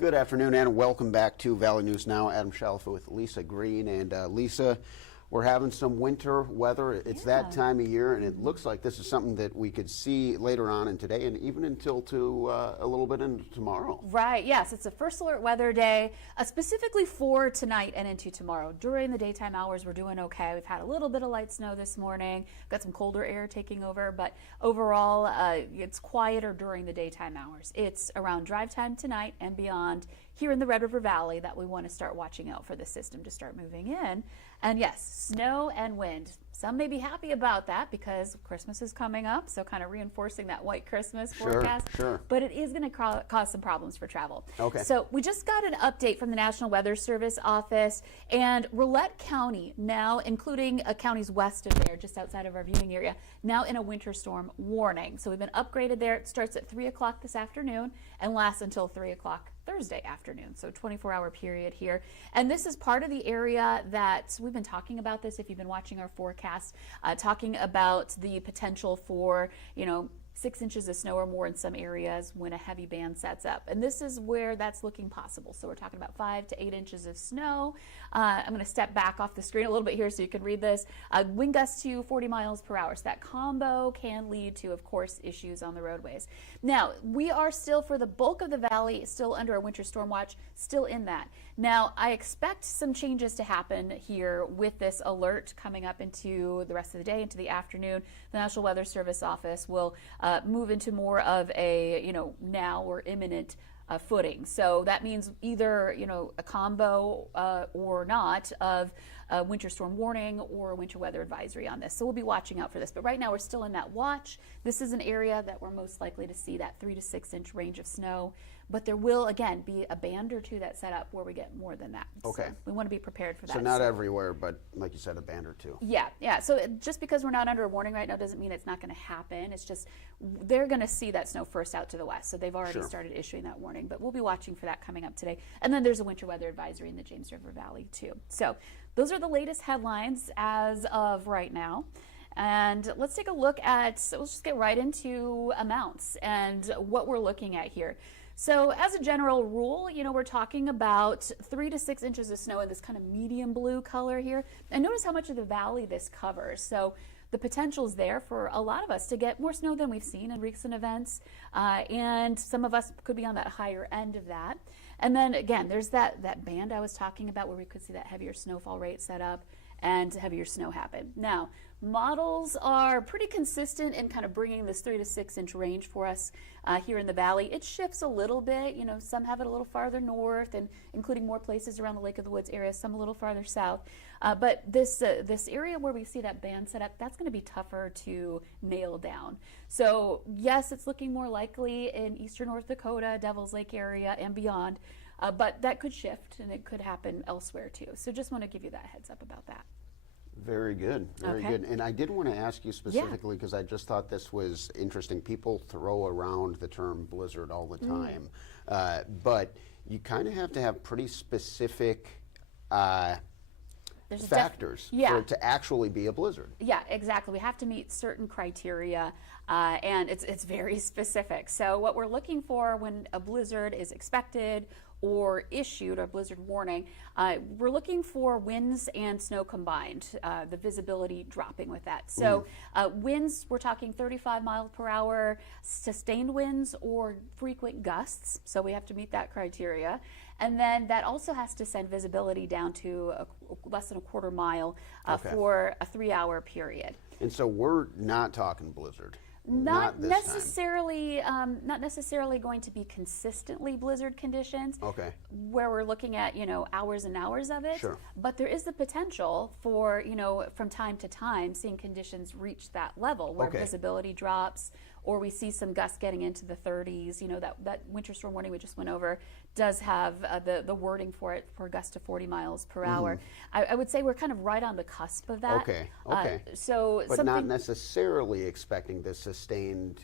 Good afternoon and welcome back to Valley News Now. Adam Shalafa with Lisa Green. And Lisa, we're having some winter weather. It's that time of year, and it looks like this is something that we could see later on in today and even until a little bit into tomorrow. Right, yes, it's a first alert weather day, specifically for tonight and into tomorrow. During the daytime hours, we're doing okay. We've had a little bit of light snow this morning, got some colder air taking over, but overall, it's quieter during the daytime hours. It's around drive time tonight and beyond here in the Red River Valley that we want to start watching out for the system to start moving in. And yes, snow and wind. Some may be happy about that because Christmas is coming up, so kind of reinforcing that white Christmas forecast. Sure. But it is going to cause some problems for travel. Okay. So we just got an update from the National Weather Service office, and Rolette County now, including counties west of there, just outside of our viewing area, now in a winter storm warning. So we've been upgraded there. It starts at 3 o'clock this afternoon and lasts until 3 o'clock Thursday afternoon, so 24-hour period here. And this is part of the area that we've been talking about this, if you've been watching our forecast, talking about the potential for, 6 inches of snow or more in some areas when a heavy band sets up. And this is where that's looking possible. So we're talking about 5 to 8 inches of snow. I'm going to step back off the screen a little bit here so you can read this. Wind gusts to 40 miles per hour. So that combo can lead to, of course, issues on the roadways. Now, we are still, for the bulk of the valley, still under a winter storm watch, still in that. Now, I expect some changes to happen here with this alert coming up into the rest of the day, into the afternoon. The National Weather Service office will move into more of a, now or imminent footing. So that means either, a combo or not of a winter storm warning or a winter weather advisory on this. So we'll be watching out for this. But right now we're still in that watch. This is an area that we're most likely to see that 3 to 6 inch range of snow. But there will, again, be a band or two that set up where we get more than that. Okay. So we want to be prepared for that. So not everywhere, but like you said, a band or two. Yeah. So just because we're not under a warning right now doesn't mean it's not going to happen. It's just they're going to see that snow first out to the west. So they've already started issuing that warning. But we'll be watching for that coming up today. And then there's a winter weather advisory in the James River Valley, too. So those are the latest headlines as of right now. And let's take a look at, let's just get right into amounts and what we're looking at here. So as a general rule, we're talking about 3 to 6 inches of snow in this kind of medium blue color here. And notice how much of the valley this covers. So the potential is there for a lot of us to get more snow than we've seen in recent events. And some of us could be on that higher end of that. And then again, there's that band I was talking about where we could see that heavier snowfall rate set up and heavier snow happen. Now, models are pretty consistent in kind of bringing this 3 to 6 inch range for us here in the valley. It shifts a little bit. Some have it a little farther north, and including more places around the Lake of the Woods area, some a little farther south. But this area where we see that band set up, that's going to be tougher to nail down. So yes, it's looking more likely in eastern North Dakota, Devil's Lake area, and beyond. But that could shift, and it could happen elsewhere too. So just want to give you that heads up about that. Very good. Very good. And I did want to ask you specifically, because I just thought this was interesting. People throw around the term blizzard all the time, but you kind of have to have pretty specific factors for it to actually be a blizzard. Yeah, exactly. We have to meet certain criteria, and it's very specific. So what we're looking for when a blizzard is expected or issued, a blizzard warning, we're looking for winds and snow combined, the visibility dropping with that. So winds, we're talking 35 miles per hour, sustained winds or frequent gusts. So we have to meet that criteria. And then that also has to send visibility down to less than a quarter mile for a 3-hour period. And so we're not talking blizzard. Not necessarily going to be consistently blizzard conditions. Okay. Where we're looking at, hours and hours of it. Sure. But there is the potential for, from time to time, seeing conditions reach that level where visibility drops, or we see some gusts getting into the 30s. That winter storm warning we just went over does have the wording for it for gusts to 40 miles per hour. I would say we're kind of right on the cusp of that. Okay. So but not necessarily expecting this sustained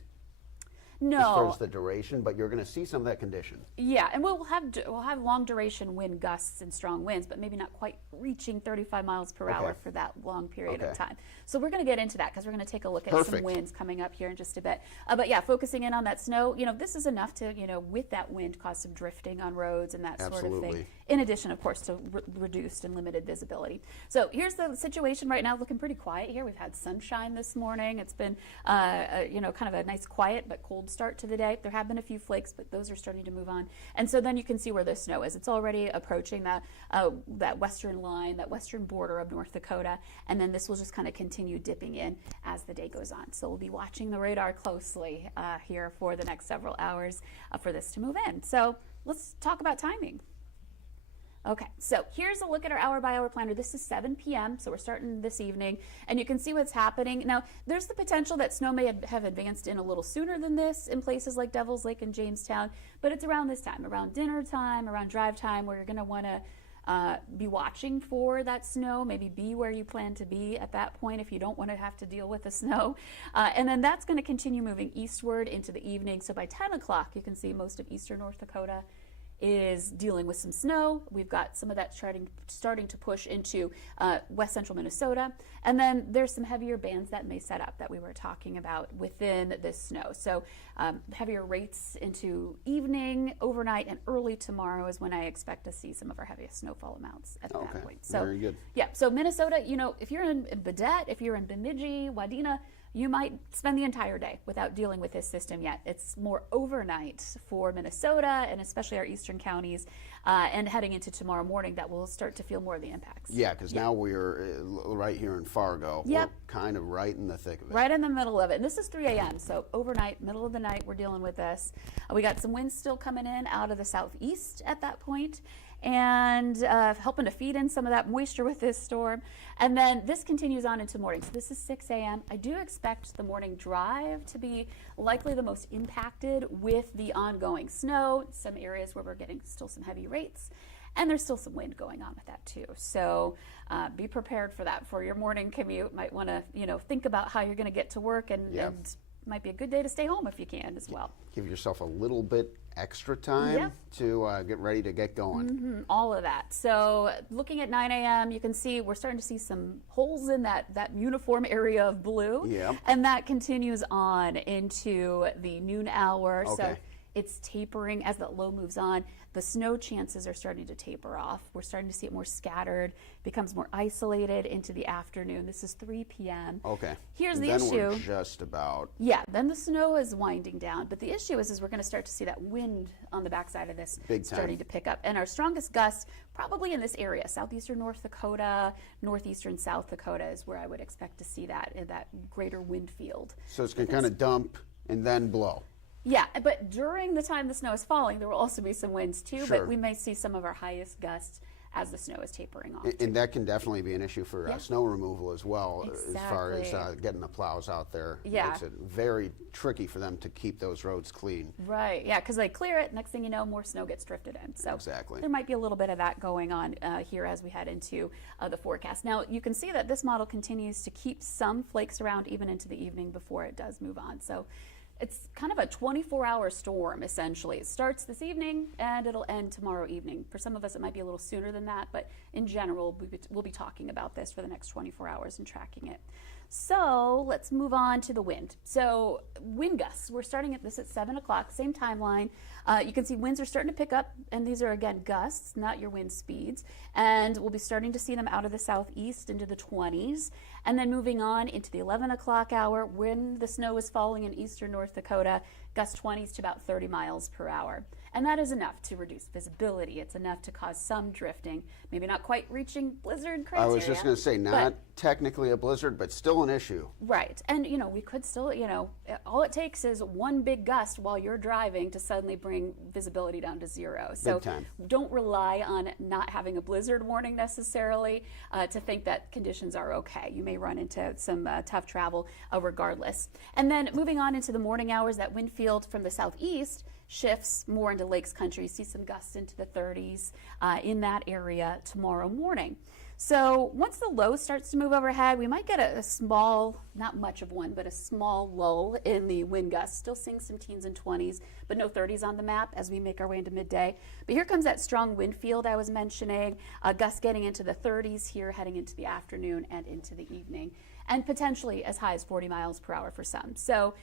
No. as far as the duration, but you're going to see some of that condition. Yeah, and we'll have long duration wind gusts and strong winds, but maybe not quite reaching 35 miles per hour for that long period of time. So we're going to get into that because we're going to take a look at some winds coming up here in just a bit. But yeah, focusing in on that snow, this is enough to, with that wind cause some drifting on roads and that sort of thing. In addition, of course, to reduced and limited visibility. So here's the situation right now, looking pretty quiet here. We've had sunshine this morning. It's been, kind of a nice quiet but cold start to the day. There have been a few flakes, but those are starting to move on. And so then you can see where the snow is. It's already approaching that western line, that western border of North Dakota. And then this will just kind of continue dipping in as the day goes on. So we'll be watching the radar closely here for the next several hours for this to move in. So let's talk about timing. Okay, so here's a look at our hour-by-hour planner. This is 7 p.m., so we're starting this evening, and you can see what's happening. Now, there's the potential that snow may have advanced in a little sooner than this in places like Devil's Lake and Jamestown, but it's around this time, around dinner time, around drive time, where you're going to want to be watching for that snow, maybe be where you plan to be at that point if you don't want to have to deal with the snow. And then that's going to continue moving eastward into the evening. So by 10 o'clock, you can see most of eastern North Dakota is dealing with some snow. We've got some of that starting to push into west central Minnesota. And then there's some heavier bands that may set up that we were talking about within this snow. So heavier rates into evening, overnight, and early tomorrow is when I expect to see some of our heaviest snowfall amounts at that point. So, very good. Yeah, so Minnesota, if you're in Baudette, if you're in Bemidji, Wadena, you might spend the entire day without dealing with this system yet. It's more overnight for Minnesota and especially our eastern counties, and heading into tomorrow morning that we'll start to feel more of the impacts. Yeah, because now we're right here in Fargo. Yep. We're kind of right in the thick of it. Right in the middle of it. And this is 3 a.m., so overnight, middle of the night, we're dealing with this. We got some winds still coming in out of the southeast at that point, and helping to feed in some of that moisture with this storm. And then this continues on into morning. So this is 6 a.m. I do expect the morning drive to be likely the most impacted with the ongoing snow. Some areas where we're getting still some heavy rates. And there's still some wind going on with that too. So be prepared for that for your morning commute. Might want to, think about how you're going to get to work, and might be a good day to stay home if you can as well. Give yourself a little bit extra time to get ready to get going. All of that. So looking at 9 a.m., you can see we're starting to see some holes in that uniform area of blue. Yep. And that continues on into the noon hour. Okay. So it's tapering as that low moves on. The snow chances are starting to taper off. We're starting to see it more scattered, becomes more isolated into the afternoon. This is 3 p.m. Okay. Here's the then issue. We're just about. Yeah, then the snow is winding down. But the issue is we're going to start to see that wind on the backside of this starting to pick up. And our strongest gusts probably in this area, southeastern North Dakota, northeastern South Dakota is where I would expect to see that in that greater wind field. So it's going to kind of dump and then blow. Yeah, but during the time the snow is falling, there will also be some winds too, Sure. but we may see some of our highest gusts as the snow is tapering off. And that can definitely be an issue for snow removal as well, as far as Exactly. getting the plows out there. Yeah. It's very tricky for them to keep those roads clean. Right, yeah, because they clear it, next thing you know, more snow gets drifted in. So Exactly. there might be a little bit of that going on here as we head into the forecast. Now, you can see that this model continues to keep some flakes around even into the evening before it does move on. So it's kind of a 24-hour storm, essentially. It starts this evening, and it'll end tomorrow evening. For some of us, it might be a little sooner than that, but in general, we'll be talking about this for the next 24 hours and tracking it. So let's move on to the wind. So wind gusts, we're starting at this at 7 o'clock, same timeline. You can see winds are starting to pick up, and these are, again, gusts, not your wind speeds. And we'll be starting to see them out of the southeast into the 20s. And then moving on into the 11 o'clock hour, when the snow is falling in eastern North Dakota, gust 20s to about 30 miles per hour. And that is enough to reduce visibility. It's enough to cause some drifting, maybe not quite reaching blizzard criteria. I was just going to say, not technically a blizzard, but still an issue. Right. And, we could still, all it takes is one big gust while you're driving to suddenly bring visibility down to zero. So Big time. Don't rely on not having a blizzard warning necessarily to think that conditions are okay. You may run into some tough travel regardless. And then moving on into the morning hours, that wind field from the southeast shifts more into lakes country. See some gusts into the 30s in that area tomorrow morning. So once the low starts to move overhead, we might get a small, not much of one, but a small lull in the wind gusts. Still seeing some teens and 20s, but no 30s on the map as we make our way into midday. But here comes that strong wind field I was mentioning, gusts getting into the 30s here heading into the afternoon and into the evening, and potentially as high as 40 miles per hour for some. So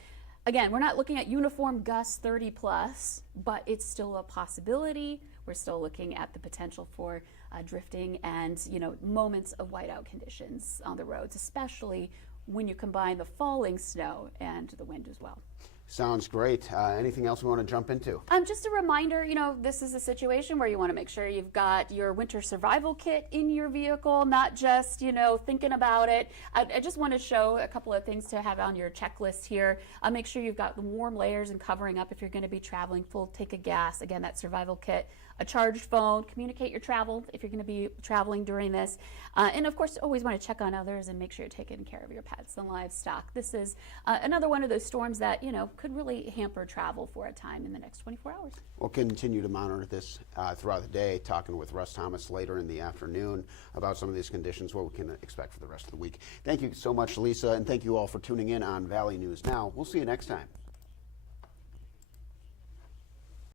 again, we're not looking at uniform gusts 30 plus, but it's still a possibility. We're still looking at the potential for drifting and, moments of whiteout conditions on the roads, especially when you combine the falling snow and the wind as well. Sounds great. Anything else we want to jump into? Just a reminder, this is a situation where you want to make sure you've got your winter survival kit in your vehicle, not just, thinking about it. I just want to show a couple of things to have on your checklist here. Make sure you've got the warm layers and covering up if you're going to be traveling, full tank of gas. Again, that survival kit, a charged phone, communicate your travel if you're going to be traveling during this. And of course, always want to check on others and make sure you're taking care of your pets and livestock. This is another one of those storms that, could really hamper travel for a time in the next 24 hours. We'll continue to monitor this throughout the day, talking with Russ Thomas later in the afternoon about some of these conditions, what we can expect for the rest of the week. Thank you so much, Lisa, and thank you all for tuning in on Valley News Now. We'll see you next time.